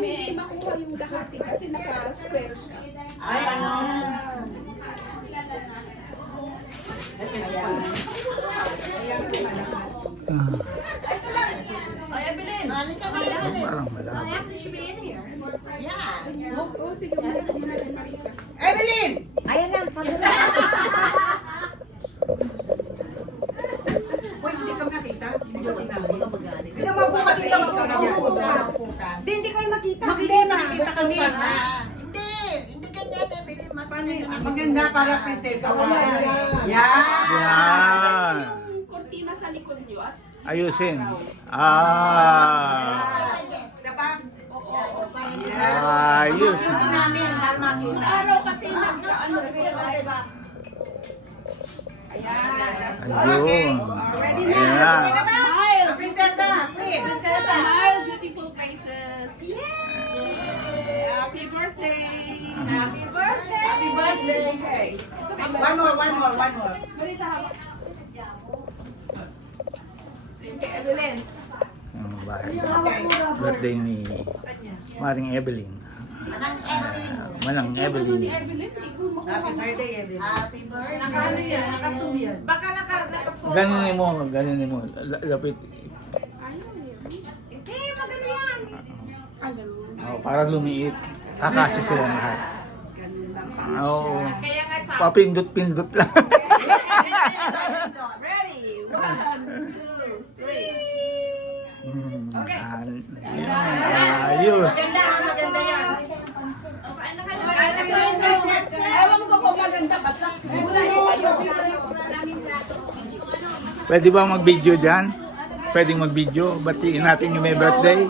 hindi makuha yung dahati kasi naka-square siya. Ay, ano? Ayan. Ayan po malaki. Ay, Evelyn. Parang malaki. Yeah. Oo, sige, meron mo na rin, Marisa. Evelyn! Ayan na, Uy, hindi kami nakita. Hindi kami nakita. Hindi mo po makita magputa. Hindi kayo makita. Hindi, makikita kami. Hindi ganyan, Evelyn. Mas maganda para prinsesa. Yeah. Yan. Yung kortina sa likod nyo at Ayusin. Isa pa? Ayos. Ito namin, para makita. araw kasi nagkaano sila. Ayan. Ayun. Ready na. Ayan. Smile. Prinsesa, queen. Princess, smile. Beautiful faces. Yay! Happy birthday. Happy birthday. Happy birthday. One more. Marisa, hawak. Thank you, Evelyn. Birthday ni Maring Evelyn. Manang Evelyn. Evelyn, ikaw makuha. Happy birthday, Evelyn. Happy birthday. Nakano yan, nakasum yan. Baka naka-phone. Ganunin mo. Lapit. Ayaw niya. Hindi, magano yan. Ah, ganun. Oh, para lumiit. Kakasya sila lahat. Ganun lang pala Oo. siya. Kaya nga sa... Papindot-pindot lang. Ready? 1, 2, 3. Ayos. Maganda yan. Ewan ko kung maganda, basta mula ko kayo. Pwede ba mag-video dyan? Pwedeng mag-video? Batiin natin yung may birthday?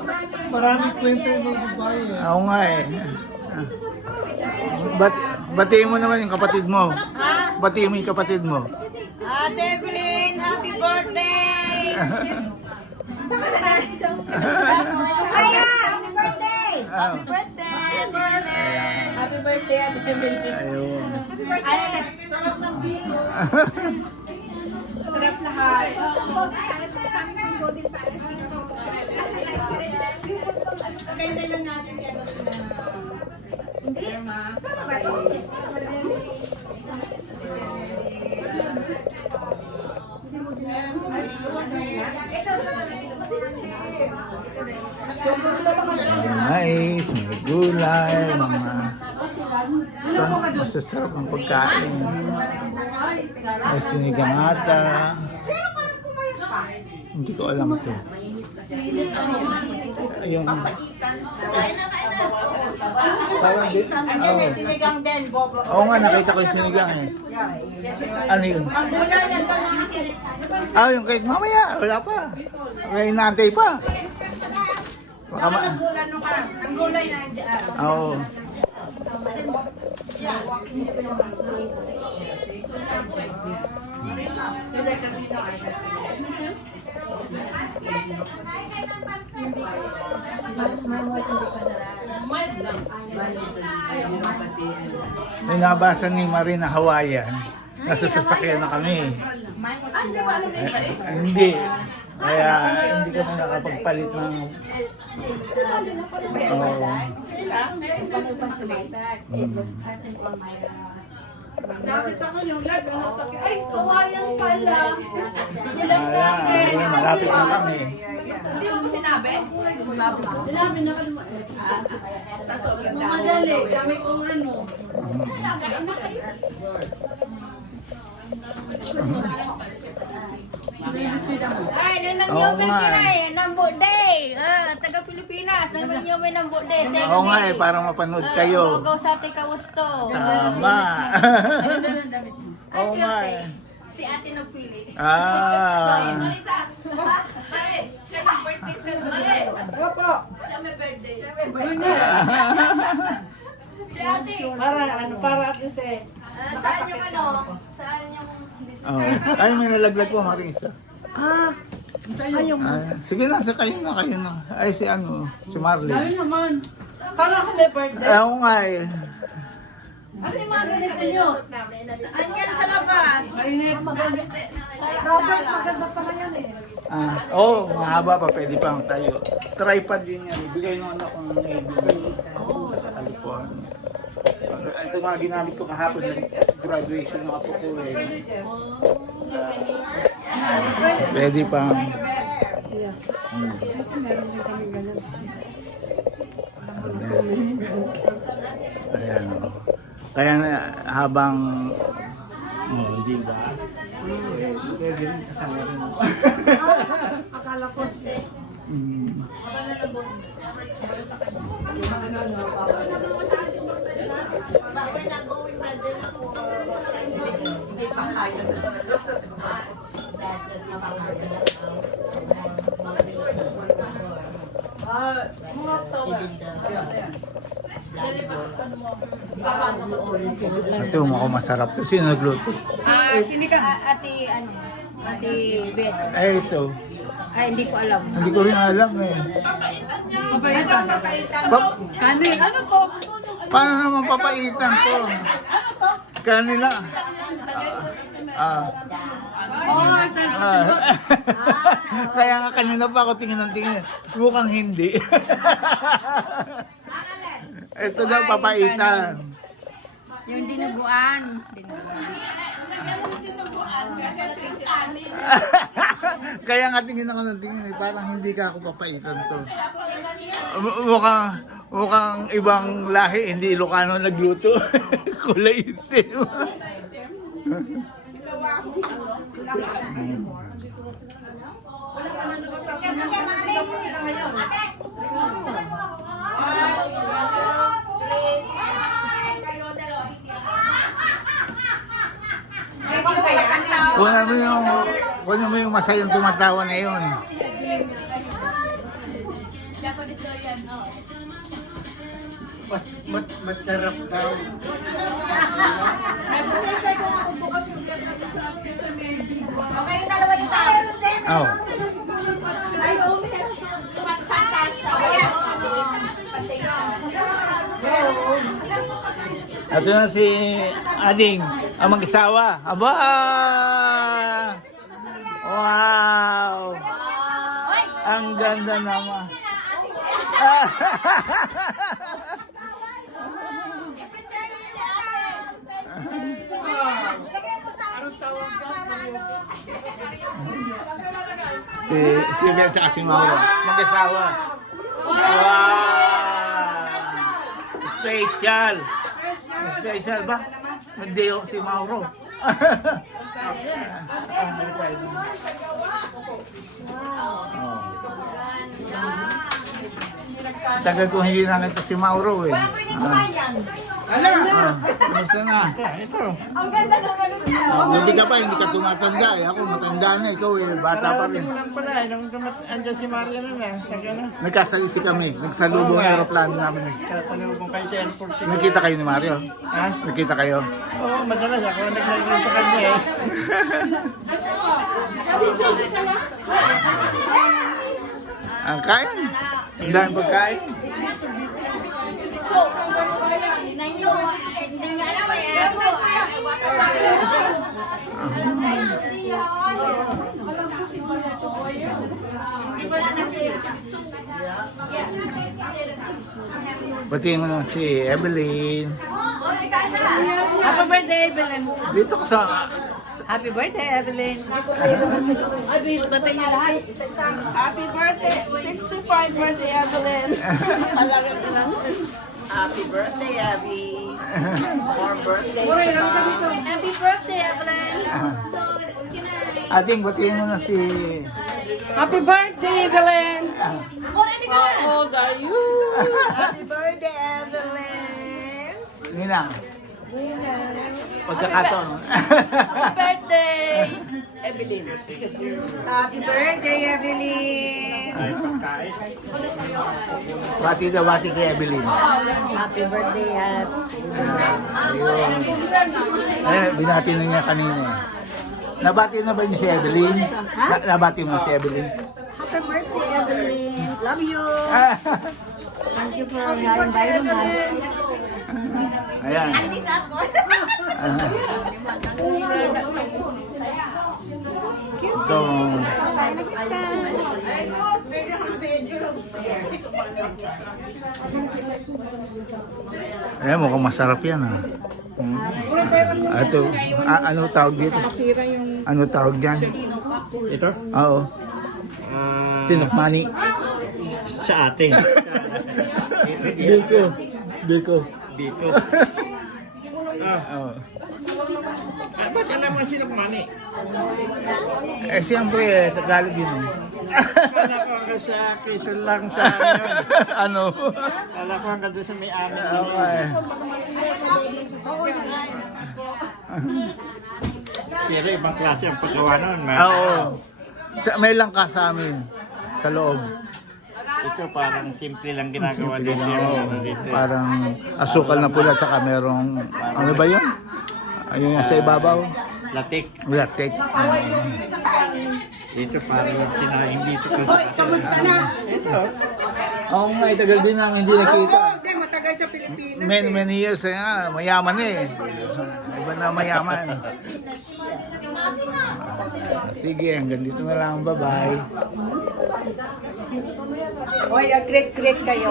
Maraming kwento yung mga babae. Oo nga eh. Batiin mo naman yung kapatid mo. Batiin mo yung kapatid mo. Ate Evelyn, happy birthday! Kaya, happy birthday! Happy birthday, Evelyn! Happy birthday, Ate Evelyn! Ayun. Ay, sarap ng video. Sarap lahat. Maganda lang natin si ano Hindi. Tama ba ito? May mais, may gulay, mga masasarap ang pagkain. May sinigang ata. Hindi ko alam ito. Ayun. Parang di, May tinigang din, Bobo. Oo nga, nakita ko yung sinigang eh. Ano yun? Ang gulay nandun na. Yung cake mamaya, wala pa. May inaantay pa. Baka Ang gulay nandun. Oo. May nabasa ni Marina Hawaiian. Nasa sasakyan na kami. Hindi. Kaya hindi kami nakapagpalit ng... Nakita ko yung lag, ano sa ay, kawayan pala. Malapit na kami. Hindi mo ba sinabi? Sinabi na ka naman. Sa sobrang dami. Madali, kami kung ano. Kain na kayo. Ay, nang Oo nangyumin nga ka na eh. eh, ng Day. Taga Pilipinas, nang nangyumin ng Day. Oo nga eh, para mapanood kayo. Gogo sa ate kawasto. Tama. Oo nga eh. Si ate nagpili. Marisa, pare, siya yung birthday sa Mare. Opo. Siya may birthday. Si ate. Para at least eh. Saan yung ano? Saan yung... Ay, may nalaglag po, Marisa. Ayaw mo. Sige na, sa kayo na. Ay, si ano, si Marley. naman. Para ako may birthday. Oo nga eh. Ano yung mga ganito nyo? Anyan sa labas. Robert, maganda pa ngayon eh. Mahaba pa, pwede pang tayo. Tripod din yan. Bigay ng anak kong naibigay sa California. Ito nga ginamit ko kahapon sa graduation ng apo ko eh. Pwede pang... Ayan o. Kaya habang... hindi ba? Pwede rin sa sana rin. Akala ko. Hindi pa kaya sa Ito mo masarap to. Sino nagluto? Sini ka, ate Beth. Ito. Ay, hindi ko alam. Hindi ko rin alam eh. Papaitan. Kanin, ano to? Paano naman papaitan to? Kanina. Kaya nga kanina pa ako tingin ng tingin. Mukhang hindi. Ito daw papaitan. Yung dinuguan. Kaya nga tingin ako ng tingin eh. Parang hindi ka ako papaitan to. Mukhang ibang lahi, hindi Ilocano nagluto. Kulay itim. Kunin mo yung masayang tumatawa na yun. Masarap daw. Okay, yung dalawa yung tao. Oh. Ito na si Ading, ang mag-isawa. Aba! Wow! Ang ganda naman. si Bel at si Mauro, mag-asawa. Wow! Special! Special ba? Nagdayo si Mauro. Tagal ko hindi nakita si Mauro eh. Gusto na. Ang ganda naman niya. Buti ka pa, hindi ka tumatanda eh. Ako matanda na, ikaw eh, bata pa rin. Lang pala, nung andyan si Maria nun Saka na. Nagkasalisi kami, nagsalubong ang aeroplano namin. Tatanong kayo sa airport. Nakita kayo ni Mario? Ha? Nakita kayo? Oo, madalas ako naglalagay sa kanya eh. Ang kain? Ang dahil pagkain? Batiin mo na si Evelyn. Happy birthday, Evelyn. Dito ka sa... Happy birthday, Evelyn. Ay, batay niya lahat. Happy birthday! 65 birthday, Evelyn! Happy birthday, Abby! More birthday! Happy birthday, Evelyn. Ating batiin mo na si... Happy birthday, Evelyn! How old are you? Happy birthday, Evelyn! Ninang. Pagkakataon. Happy birthday, Evelyn. Happy birthday, Evelyn! Bati daw, bati kay Evelyn. Happy birthday, Ayun. Binati na niya kanina. Nabati na ba niyo si Evelyn? Nabati mo na si Evelyn? Happy birthday, Evelyn. Love you. Thank you for inviting us. Ayan. Ito, Ayan, mukhang masarap yan ah. Ito, ano tawag dito? Ano tawag dyan? Ito? Oo. Tinukmani. Sa atin. Biko. Biko. Dito. Oo. Ba't alam mo sinukmani? Eh siyempre, Tagalog yun. Kala ko hanggang sa Quezon lang sa Ano? Kala ko hanggang doon sa may amin. Okay. Pero ibang klase ang paggawa nun. Oo. May langka sa amin. Sa loob. Ito parang simple lang ginagawa dito. Dito. Parang asukal na pula tsaka merong ano ba yun? Ayun nga sa ibabaw. Latik. Latek. Dito parang sinahin dito ko sa atin. Kamusta na? Oo nga, itagal din ang hindi nakita. Hindi, matagal sa Pilipinas. Many years nga, mayaman eh. Iba na mayaman. Sige, hanggang dito na lang. Bye-bye. Oy, great kayo.